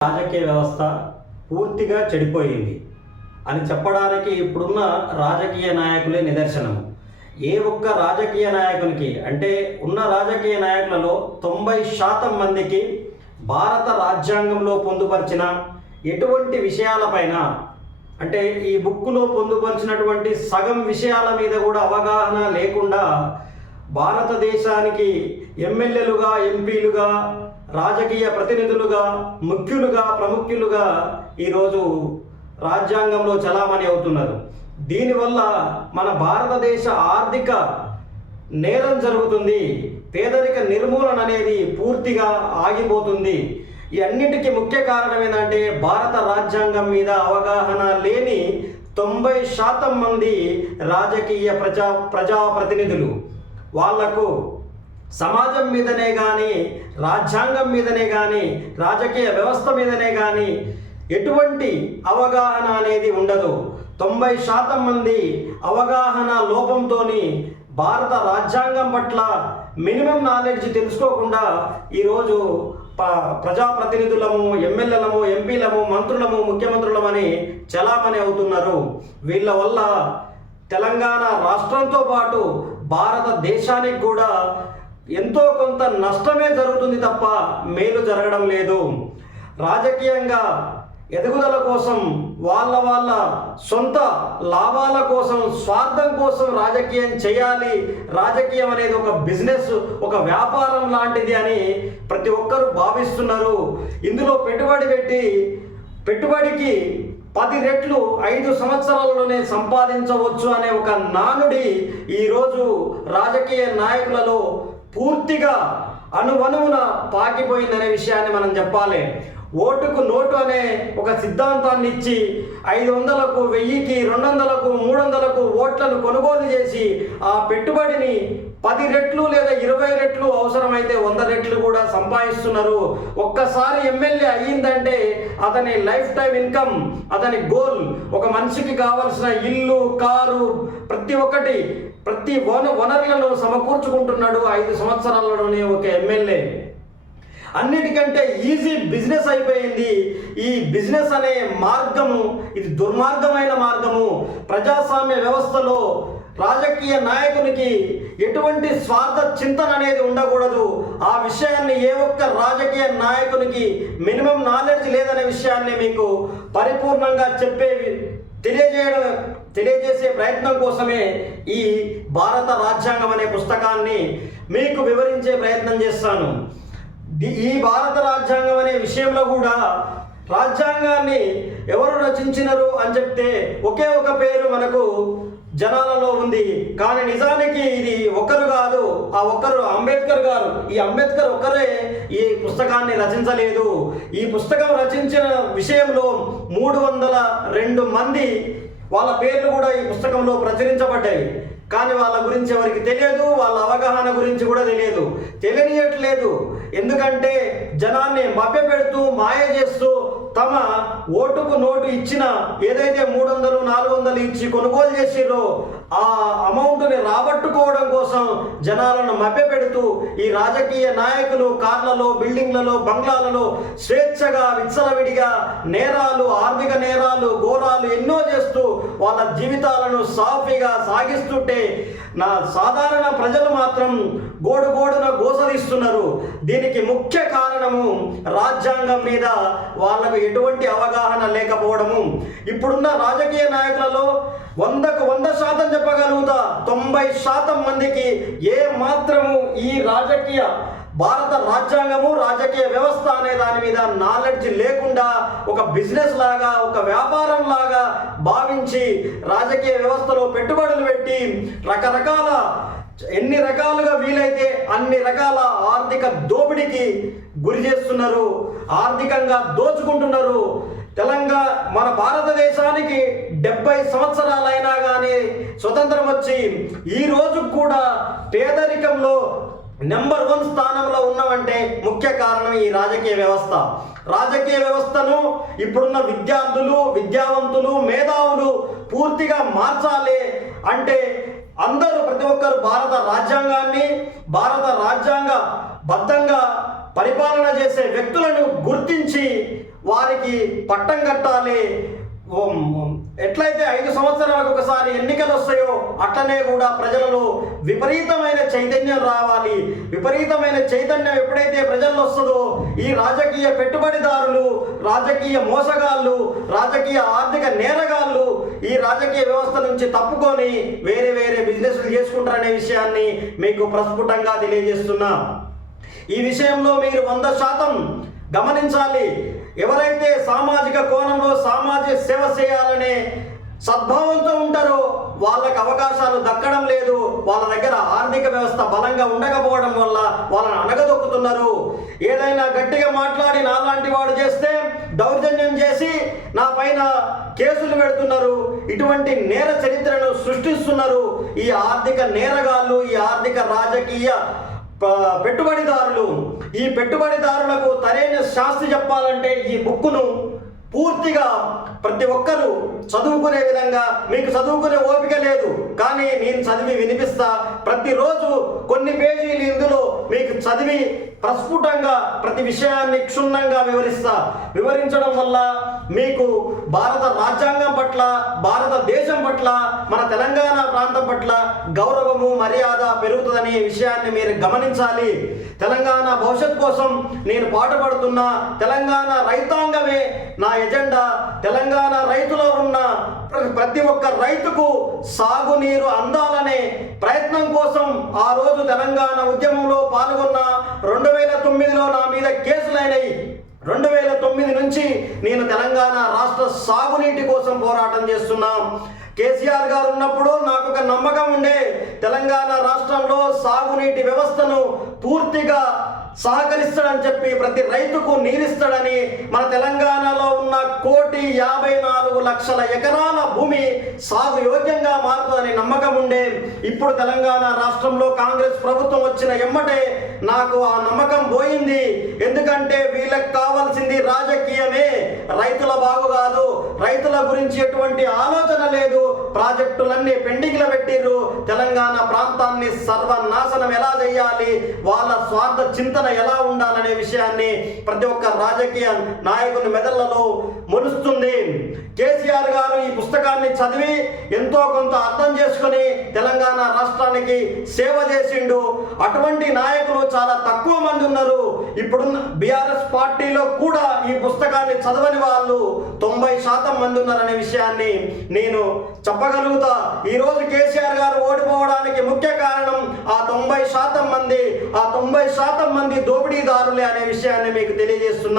రాజకీయ వ్యవస్థ పూర్తిగా చెడిపోయింది అని చెప్పడానికి ఇప్పుడున్న రాజకీయ నాయకులే నిదర్శనం. ఏ ఒక్క రాజకీయ నాయకునికి అంటే ఉన్న రాజకీయ నాయకులలో తొంభై శాతం మందికి భారత రాజ్యాంగంలో పొందుపరిచిన ఎటువంటి విషయాలపైన అంటే ఈ బుక్కులో పొందుపరిచినటువంటి సగం విషయాల మీద కూడా అవగాహన లేకుండా భారతదేశానికి ఎమ్మెల్యేలుగా ఎంపీలుగా రాజకీయ ప్రతినిధులుగా ముఖ్యులుగా ప్రముఖ్యులుగా ఈరోజు రాజ్యాంగంలో చలామణి అవుతున్నారు. దీనివల్ల మన భారతదేశ ఆర్థిక నేరం జరుగుతుంది. పేదరిక నిర్మూలన అనేది పూర్తిగా ఆగిపోతుంది. ఈ అన్నిటికీ ముఖ్య కారణం ఏంటంటే భారత రాజ్యాంగం మీద అవగాహన లేని తొంభై శాతం మంది రాజకీయ ప్రజా ప్రజాప్రతినిధులు. వాళ్ళకు సమాజం మీదనే కానీ రాజ్యాంగం మీదనే కానీ రాజకీయ వ్యవస్థ మీదనే కానీ ఎటువంటి అవగాహన అనేది ఉండదు. తొంభై శాతం మంది అవగాహన లోపంతోని భారత రాజ్యాంగం పట్ల మినిమం నాలెడ్జ్ తెలుసుకోకుండా ఈరోజు ప ప్రజాప్రతినిధులము ఎమ్మెల్యేలము ఎంపీలము మంత్రులము ముఖ్యమంత్రులమని చలామణి అవుతున్నారు. వీళ్ళ వల్ల తెలంగాణ రాష్ట్రంతో పాటు భారతదేశానికి కూడా ఎంతో కొంత నష్టమే జరుగుతుంది తప్ప మేలు జరగడం లేదు. రాజకీయంగా ఎదుగుదల కోసం వాళ్ళ వాళ్ళ సొంత లాభాల కోసం స్వార్థం కోసం రాజకీయం చేయాలి. రాజకీయం అనేది ఒక బిజినెస్ ఒక వ్యాపారం లాంటిది అని ప్రతి ఒక్కరూ భావిస్తున్నారు. ఇందులో పెట్టుబడి పెట్టి పెట్టుబడికి పది రెట్లు ఐదు సంవత్సరాలలోనే సంపాదించవచ్చు అనే ఒక నానుడి ఈరోజు రాజకీయ నాయకులలో పూర్తిగా అణువణువున పాకిపోయిందనే విషయాన్ని మనం చెప్పాలి. ఓటుకు నోటు అనే ఒక సిద్ధాంతాన్ని ఇచ్చి ఐదు వందలకు వెయ్యికి రెండు వందలకు మూడు వందలకు ఓట్లను కొనుగోలు చేసి ఆ పెట్టుబడిని పది రెట్లు లేదా ఇరవై రెట్లు అవసరమైతే వంద రెట్లు కూడా సంపాదిస్తున్నారు. ఒక్కసారి ఎమ్మెల్యే అయ్యిందంటే అతని లైఫ్ టైం ఇన్కమ్ అతని గోల్ ఒక మనిషికి కావలసిన ఇల్లు కారు ప్రతి ఒక్కటి ప్రతి వన వనరులను సమకూర్చుకుంటున్నాడు ఐదు సంవత్సరాలలోనే ఒక ఎమ్మెల్యే. అన్నిటికంటే ఈజీ బిజినెస్ అయిపోయింది. ఈ బిజినెస్ అనే మార్గము ఇది దుర్మార్గమైన మార్గము. ప్రజాస్వామ్య వ్యవస్థలో రాజకీయ నాయకునికి ఎటువంటి స్వార్థ చింతన అనేది ఉండకూడదు. ఆ విషయాన్ని ఏ ఒక్క రాజకీయ నాయకునికి మినిమం నాలెడ్జ్ లేదనే విషయాన్ని మీకు పరిపూర్ణంగా చెప్పే తెలియజేయడం తెలియజేసే ప్రయత్నం కోసమే ఈ భారత రాజ్యాంగం అనే పుస్తకాన్ని మీకు వివరించే ప్రయత్నం చేస్తాను. ఈ భారత రాజ్యాంగం అనే విషయంలో కూడా రాజ్యాంగాన్ని ఎవరు రచించినారు అని చెప్తే ఒకే ఒక పేరు మనకు జనాలలో ఉంది. కానీ నిజానికి ఇది ఒకరు కాదు. ఆ ఒక్కరు అంబేద్కర్ గారు. ఈ అంబేద్కర్ ఒక్కరే ఈ పుస్తకాన్ని రచించలేదు. ఈ పుస్తకం రచించిన విషయంలో మూడు వందల రెండు మంది వాళ్ళ పేర్లు కూడా ఈ పుస్తకంలో ప్రచురించబడ్డాయి. కానీ వాళ్ళ గురించి ఎవరికి తెలియదు. వాళ్ళ అవగాహన గురించి కూడా తెలియదు. తెలియనియట్లేదు ఎందుకంటే జనాన్ని మభ్యపెడుతూ మాయ చేస్తూ తమ ఓటుకు నోటు ఇచ్చిన ఏదైతే మూడు వందలు నాలుగు వందలు ఇచ్చి కొనుగోలు చేసిరో ఆ అమౌంట్ని రాబట్టుకోవడం కోసం జనాలను మభ్యపెడుతూ ఈ రాజకీయ నాయకులు కార్లలో బిల్డింగ్లలో బంగ్లాలలో స్వేచ్ఛగా విచ్చలవిడిగా నేరాలు ఆర్థిక నేరాలు ఘోరాలు ఎన్నో చేస్తూ వాళ్ళ జీవితాలను సాఫీగా సాగిస్తుంటే నా సాధారణ ప్రజలు మాత్రం గోడు గోడున గోసరిస్తున్నారు దీనికి ముఖ్య కారణము రాజ్యాంగం మీద వాళ్ళకు ఎటువంటి అవగాహన లేకపోవడము. ఇప్పుడున్న రాజకీయ నాయకులలో వందకు వంద శాతం చెప్పగలుగుతా. తొంభై శాతం మందికి ఏ మాత్రము ఈ రాజకీయ భారత రాజ్యాంగము రాజకీయ వ్యవస్థ అనే దాని మీద నాలెడ్జ్ లేకుండా ఒక బిజినెస్ లాగా ఒక వ్యాపారం లాగా భావించి రాజకీయ వ్యవస్థలో పెట్టుబడులు పెట్టి రకరకాల ఎన్ని రకాలుగా వీలైతే అన్ని రకాల ఆర్థిక దోపిడీకి గురి చేస్తున్నారు ఆర్థికంగా దోచుకుంటున్నారు. తెలంగాణ మన భారతదేశానికి డెబ్బై సంవత్సరాలైనా కానీ స్వతంత్రం వచ్చి ఈ రోజు కూడా పేదరికంలో నెంబర్ వన్ స్థానంలో ఉన్నామంటే ముఖ్య కారణం ఈ రాజకీయ వ్యవస్థ. రాజకీయ వ్యవస్థను ఇప్పుడున్న విద్యార్థులు విద్యావంతులు మేధావులు పూర్తిగా మార్చాలి అంటే అందరూ ప్రతి ఒక్కరు భారత రాజ్యాంగాన్ని భారత రాజ్యాంగ బద్ధంగా పరిపాలన చేసే వ్యక్తులను గుర్తించి వారికి పట్టం కట్టాలి. ఓం ఎట్లయితే ఐదు సంవత్సరాలకు ఒకసారి ఎన్నికలు వస్తాయో అట్లనే కూడా ప్రజలలో విపరీతమైన చైతన్యం రావాలి. విపరీతమైన చైతన్యం ఎప్పుడైతే ప్రజల్లో వస్తుందో ఈ రాజకీయ పెట్టుబడిదారులు రాజకీయ మోసగాళ్ళు రాజకీయ ఆర్థిక నేరగాళ్ళు ఈ రాజకీయ వ్యవస్థ నుంచి తప్పుకొని వేరే వేరే బిజినెస్లు చేసుకుంటారనే విషయాన్ని మీకు ప్రస్ఫుటంగా తెలియజేస్తున్నా. ఈ విషయంలో మీరు వంద శాతం గమనించాలి. ఎవరైతే సామాజిక కోణంలో సామాజిక సేవ చేయాలనే సద్భావంతో ఉంటారో వాళ్ళకి అవకాశాలు దక్కడం లేదు. వాళ్ళ దగ్గర ఆర్థిక వ్యవస్థ బలంగా ఉండకపోవడం వల్ల వాళ్ళని అణగదొక్కుతున్నారు ఏదైనా గట్టిగా మాట్లాడి నాలాంటి వాడు చేస్తే దౌర్జన్యం చేసి నా పైన కేసులు పెడుతున్నారు. ఇటువంటి నేర చరిత్రను సృష్టిస్తున్నారు. ఈ ఆర్థిక నేరగాళ్ళు ఈ ఆర్థిక రాజకీయ పెట్టుబడిదారులు ఈ పెట్టుబడిదారులకు సరైన శాస్తి చెప్పాలంటే ఈ బుక్కును పూర్తిగా ప్రతి ఒక్కరూ చదువుకునే విధంగా మీకు చదువుకునే ఓపిక లేదు కానీ నేను చదివి వినిపిస్తా. ప్రతిరోజు కొన్ని పేజీలు ఇందులో మీకు చదివి ప్రస్ఫుటంగా ప్రతి విషయాన్ని క్షుణ్ణంగా వివరిస్తా. వివరించడం వల్ల మీకు భారత రాజ్యాంగం పట్ల భారతదేశం పట్ల మన తెలంగాణ ప్రాంతం పట్ల గౌరవము మర్యాద పెరుగుతుందనే విషయాన్ని మీరు గమనించాలి. తెలంగాణ భవిష్యత్ కోసం నేను పాటుపడుతున్న తెలంగాణ రైతాంగమే నా ఎజెండా. తెలంగాణ రైతులో ఉన్న ప్రతి ఒక్క రైతుకు సాగునీరు అందాలనే ప్రయత్నం కోసం ఆ రోజు తెలంగాణ ఉద్యమంలో పాల్గొన్న రెండు వేల తొమ్మిదిలో నా మీద కేసులైనవి రెండు వేల తొమ్మిది నుంచి నేను తెలంగాణ రాష్ట్ర సాగునీటి కోసం పోరాటం చేస్తున్నాం. కేసీఆర్ గారు ఉన్నప్పుడు నాకు ఒక నమ్మకం ఉండే తెలంగాణ రాష్ట్రంలో సాగునీటి వ్యవస్థను పూర్తిగా సహకరిస్తాడని చెప్పి ప్రతి రైతుకు నీరిస్తాడని మన తెలంగాణ ఉన్న కోటి యాభై నాలుగు లక్షల ఎకరాల భూమి సాగు యోగ్యంగా మారుతుందని నమ్మకం ఉండే ఇప్పుడు తెలంగాణ రాష్ట్రంలో కాంగ్రెస్ ప్రభుత్వం వచ్చిన ఎమ్మటే నాకు ఆ నమ్మకం పోయింది. ఎందుకంటే వీళ్ళకి కావాల్సింది రాజకీయమే. రైతుల బాగు గురించి ఎటువంటి ఆలోచన లేదు. ప్రాజెక్టులన్నీ పెండింగ్లో పెట్టిర్రు. తెలంగాణ ప్రాంతాన్ని సర్వనాశనం ఎలా చేయాలి? వాళ్ళ స్వార్థ చింతన ఎలా ఉండాలనే విషయాన్ని ప్రతి ఒక్క రాజకీయ నాయకుని మెదళ్ళలో మొలుస్తుంది. కేసీఆర్ గారు ఈ పుస్తకాన్ని చదివి ఎంతో కొంత అర్థం చేసుకొని తెలంగాణ రాష్ట్రానికి సేవ చేసిండు. అటువంటి నాయకులు చాలా తక్కువ మంది ఉన్నారు. ఇప్పుడున్న బీఆర్ఎస్ పార్టీలో కూడా ఈ పుస్తకాన్ని చదవని వాళ్ళు తొంభై శాతం మంది అనే విషయాన్ని నేను చెప్పగలుగుతా. ఈరోజు కేసీఆర్ గారు ఓడిపోవడానికి ముఖ్య కారణం ఆ తొంభై శాతం మంది ఆ తొంభై శాతం మంది దోపిడీదారులే అనే విషయాన్ని మీకు తెలియజేస్తున్నా.